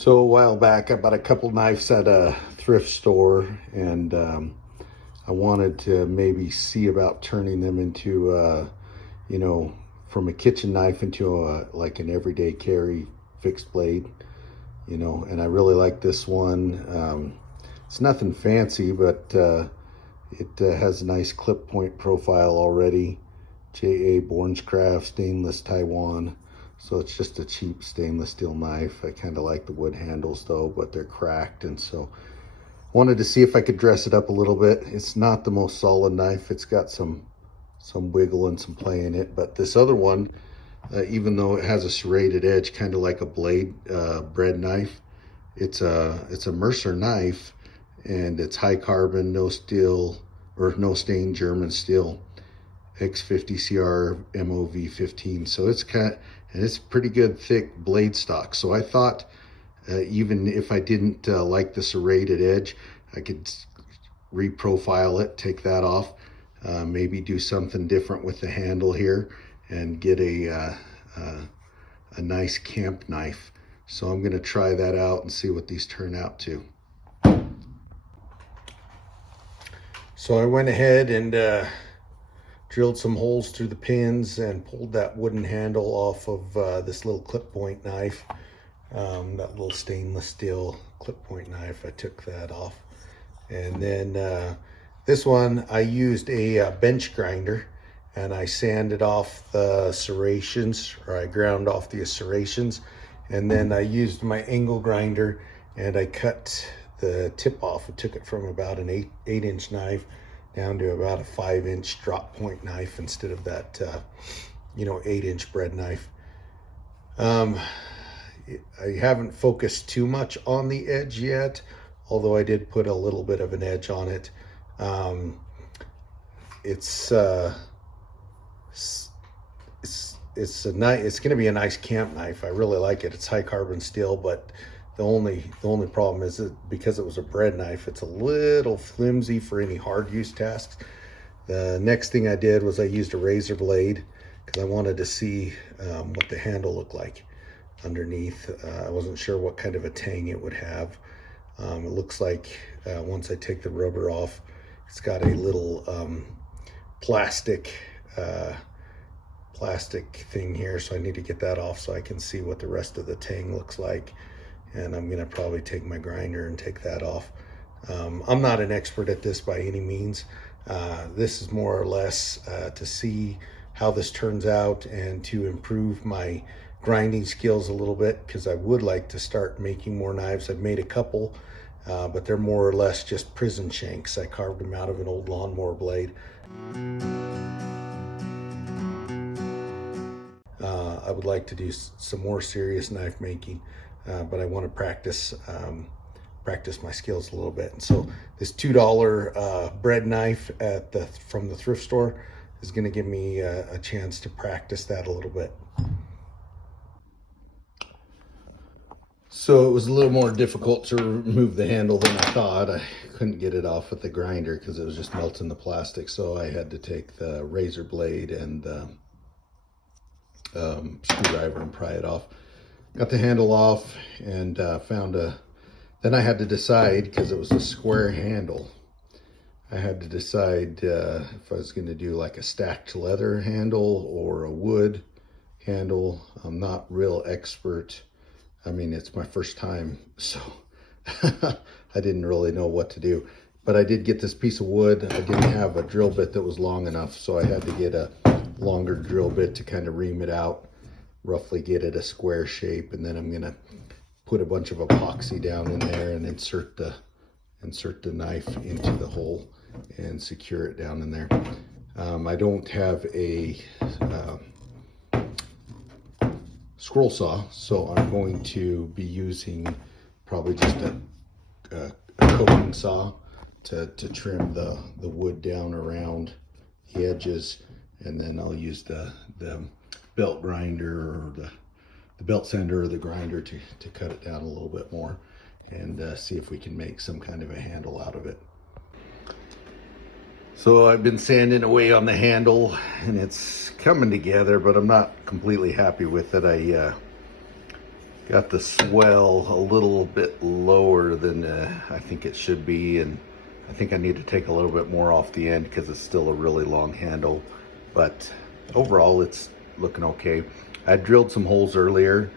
So a while back, I bought a couple knives at a thrift store, and I wanted to maybe see about turning them into, you know, from a kitchen knife into like an everyday carry fixed blade, And I really like this one. It's nothing fancy, but it has a nice clip point profile already. J.A. Bornscraft stainless Taiwan. So it's just a cheap stainless steel knife. I kind of like the wood handles though, but they're cracked, and so wanted to see if I could dress it up a little bit. It's not the most solid knife. It's got some wiggle and some play in it, but this other one, even though it has a serrated edge, kind of like a blade bread knife, it's a Mercer knife, and it's high carbon, no steel or no stain German steel. X50 CR MOV 15. So it's pretty good thick blade stock. So I thought even if I didn't like the serrated edge, I could reprofile it, take that off, maybe do something different with the handle here, and get a nice camp knife. So I'm going to try that out and see what these turn out to. So I went ahead and drilled some holes through the pins and pulled that wooden handle off of this little clip point knife, that little stainless steel clip point knife. I took that off, and then this one I used a bench grinder, and I sanded off the serrations, or I ground off the serrations, and then I used my angle grinder and I cut the tip off. I took it from about an 8-inch knife down to about a 5-inch drop point knife instead of that 8-inch bread knife. I haven't focused too much on the edge yet, although I did put a little bit of an edge on it. It's going to be a nice camp knife. I really like it. It's high carbon steel, but the only problem is that because it was a bread knife, it's a little flimsy for any hard use tasks. The next thing I did was I used a razor blade because I wanted to see what the handle looked like underneath. I wasn't sure what kind of a tang it would have. It looks like once I take the rubber off, it's got a little plastic thing here, so I need to get that off so I can see what the rest of the tang looks like. And I'm gonna probably take my grinder and take that off. I'm not an expert at this by any means. This is more or less to see how this turns out and to improve my grinding skills a little bit, because I would like to start making more knives. I've made a couple, but they're more or less just prison shanks. I carved them out of an old lawnmower blade. I would like to do some more serious knife making, but I want to practice my skills a little bit. And so this $2 bread knife from the thrift store is going to give me a chance to practice that a little bit. So it was a little more difficult to remove the handle than I thought. I couldn't get it off with the grinder because it was just melting the plastic. So I had to take the razor blade and the screwdriver and pry it off. Got the handle off and then I had to decide, because it was a square handle, I had to decide if I was going to do like a stacked leather handle or a wood handle. I'm not real expert. I mean, it's my first time, so I didn't really know what to do. But I did get this piece of wood. I didn't have a drill bit that was long enough, so I had to get a longer drill bit to kind of ream it out, roughly get it a square shape, and then I'm gonna put a bunch of epoxy down in there and insert the knife into the hole and secure it down in there. I don't have a scroll saw, so I'm going to be using probably just a coping saw to trim the wood down around the edges, and then I'll use the belt grinder or the belt sander or the grinder to cut it down a little bit more and see if we can make some kind of a handle out of it. So I've been sanding away on the handle and it's coming together, but I'm not completely happy with it. I Got the swell a little bit lower than I think it should be, and I think I need to take a little bit more off the end because it's still a really long handle, but overall it's looking okay. I drilled some holes earlier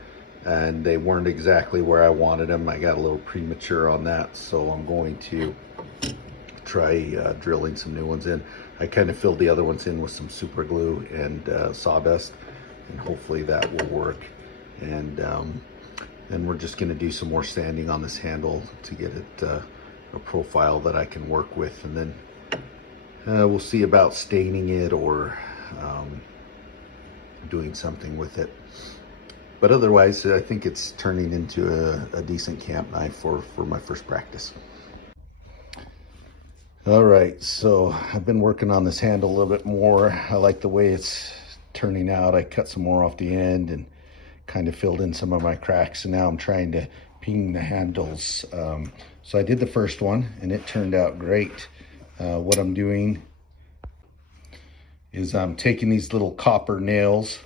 and they weren't exactly where I wanted them. I got a little premature on that, so I'm going to try drilling some new ones in. I kind of filled the other ones in with some super glue and sawdust, and hopefully that will work. And then we're just going to do some more sanding on this handle to get it a profile that I can work with, and then we'll see about staining it or doing something with it. But otherwise, I think it's turning into a decent camp knife for my first practice. All right, so I've been working on this handle a little bit more. I like the way it's turning out. I cut some more off the end and kind of filled in some of my cracks, and now I'm trying to ping the handles. So I did the first one and it turned out great. What I'm doing is I'm taking these little copper nails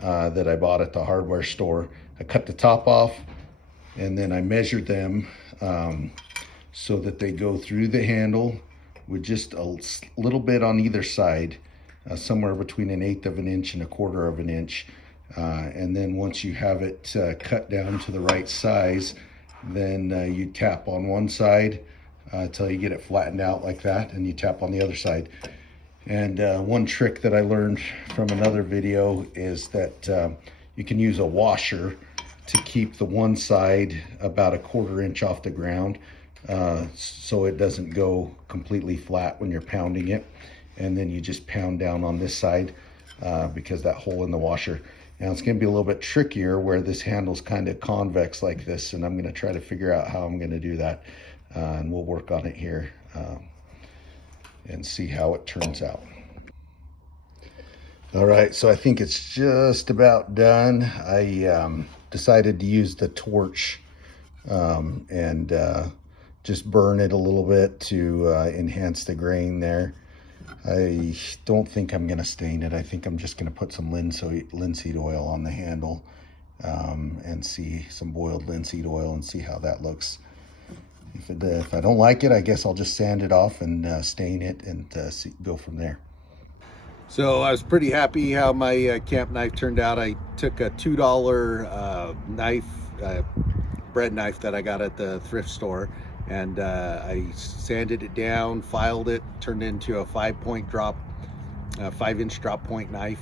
that I bought at the hardware store. I cut the top off and then I measured them so that they go through the handle with just a little bit on either side, somewhere between 1/8 of an inch and 1/4 of an inch. And then once you have it cut down to the right size, then you tap on one side until you get it flattened out like that, and you tap on the other side. And one trick that I learned from another video is that you can use a washer to keep the one side about 1/4 inch off the ground, so it doesn't go completely flat when you're pounding it. And then you just pound down on this side because that hole in the washer. Now it's going to be a little bit trickier where this handle's kind of convex like this, and I'm going to try to figure out how I'm going to do that, and we'll work on it here and see how it turns out. All right, so I think it's just about done. I decided to use the torch and just burn it a little bit to enhance the grain there. I don't think I'm going to stain it. I think I'm just going to put some linseed oil on the handle and see some boiled linseed oil and see how that looks. If I don't like it, I guess I'll just sand it off and stain it and go from there. So I was pretty happy how my camp knife turned out. I took a $2 knife, bread knife that I got at the thrift store, and I sanded it down, filed it, turned it into a 5-point drop, 5-inch drop point knife.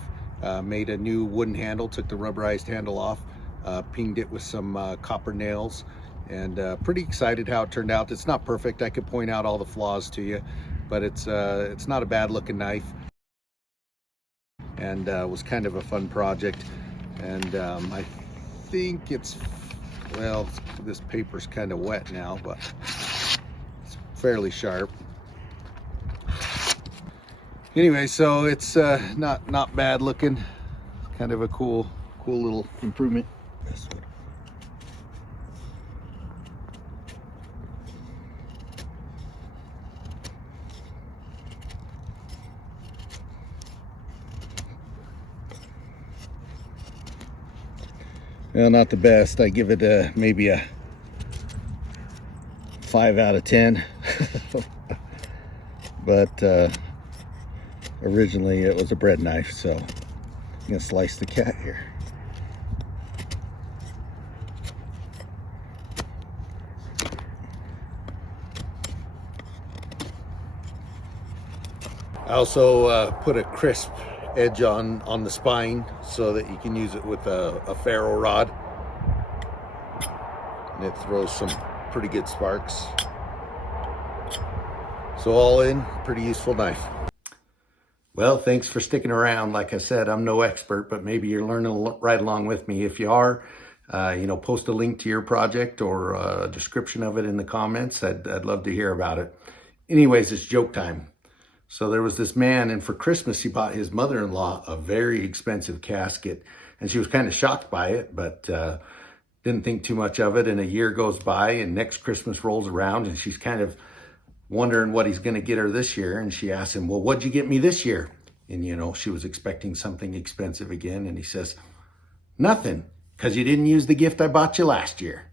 Made a new wooden handle, took the rubberized handle off, pinged it with some copper nails, and pretty excited how it turned out. It's not perfect. I could point out all the flaws to you, but it's not a bad looking knife, and was kind of a fun project. And I think it's, well, this paper's kind of wet now, but it's fairly sharp. Anyway, so it's not bad looking. Kind of a cool little improvement. Well, not the best. I give it maybe a 5 out of 10. But originally it was a bread knife, so I'm gonna slice the cat here. I also put a crisp edge on the spine so that you can use it with a ferro rod, and it throws some pretty good sparks. So all in, pretty useful knife. Well, thanks for sticking around. Like I said, I'm no expert, but maybe you're learning right along with me. If you are, post a link to your project or a description of it in the comments. I'd love to hear about it. Anyways, it's joke time. So there was this man, and for Christmas, he bought his mother-in-law a very expensive casket, and she was kind of shocked by it, but didn't think too much of it. And a year goes by, and next Christmas rolls around, and she's kind of wondering what he's going to get her this year. And she asks him, well, what'd you get me this year? And, she was expecting something expensive again. And he says, nothing. because you didn't use the gift I bought you last year.